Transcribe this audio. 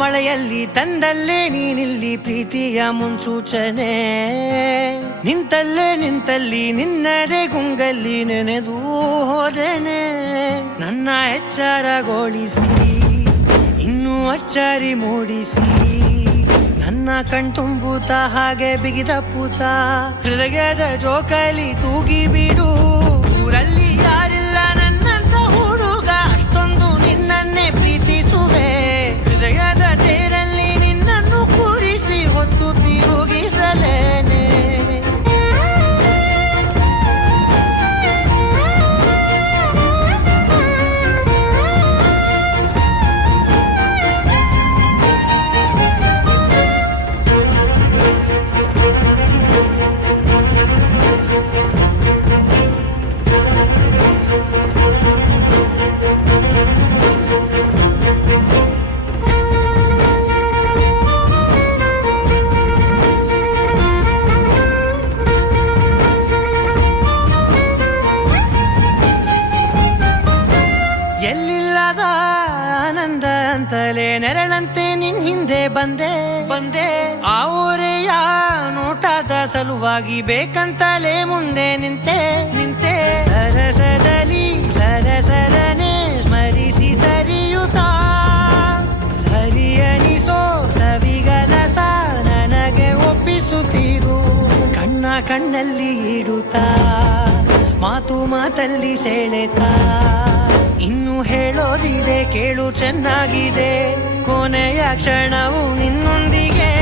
ಮಳೆಯಲ್ಲಿ ತಂದಲ್ಲೇ ನೀನಿಲ್ಲಿ ಪ್ರೀತಿಯ ಮುನ್ಸೂಚನೆ, ನಿಂತಲ್ಲಿ ನಿನ್ನದೇ ಗುಂಗಲ್ಲಿ ನೆನೆದು ಹೋದೆನೆ. ನನ್ನ ಎಚ್ಚರಗೊಳಿಸಿ ಇನ್ನೂ ಅಚ್ಚರಿ ಮೂಡಿಸಿ, ನನ್ನ ಕಣ್ತುಂಬುತ್ತ ಹಾಗೆ ಬಿಗಿದ ಪೂತ ಹೃದಯದ ಜೋಕಾಲಿ ತೂಗಿ ಬಿಡು. ಊರಲ್ಲಿ ಯಾರಿಲ್ಲ ನನ್ನಂತ ಹುಡುಗ, ಅಷ್ಟೊಂದು ನಿನ್ನನ್ನೇ ಪ್ರೀತಿಸುವೆ. ಹೃದಯದ ತೇರಲ್ಲಿ ನಿನ್ನನ್ನು ಕೂರಿಸಿ ಹೊತ್ತು ತಿರುಗಿಸಲೇನೆ. ಎಲ್ಲಿಲ್ಲದ ಆನಂದ ಅಂತಲೇ ನೆರಳಂತೆ ನಿನ್ ಹಿಂದೆ ಬಂದೆ. ಆ ಊರೆಯ ನೋಟದ ಸಲುವಾಗಿ ಬೇಕಂತಲೇ ಮುಂದೆ ನಿಂತೆ. ಸರಸರನೆ ಸ್ಮರಿಸಿ ಸರಿಯುತ್ತಾ, ಸರಿಯನಿಸೋ ಸವಿಗನಸ ನನಗೆ ಒಪ್ಪಿಸುತ್ತೀರು. ಕಣ್ಣಲ್ಲಿ ಇಡುತ್ತಾ, ಮಾತಲ್ಲಿ ಸೆಳೆತಾ, ಇನ್ನು ಹೇಳೋದಿದೆ ಕೇಳು ಚೆನ್ನಾಗಿದೆ. ಕೊನೆಯ ಕ್ಷಣವು ನಿನ್ನೊಂದಿಗೆ.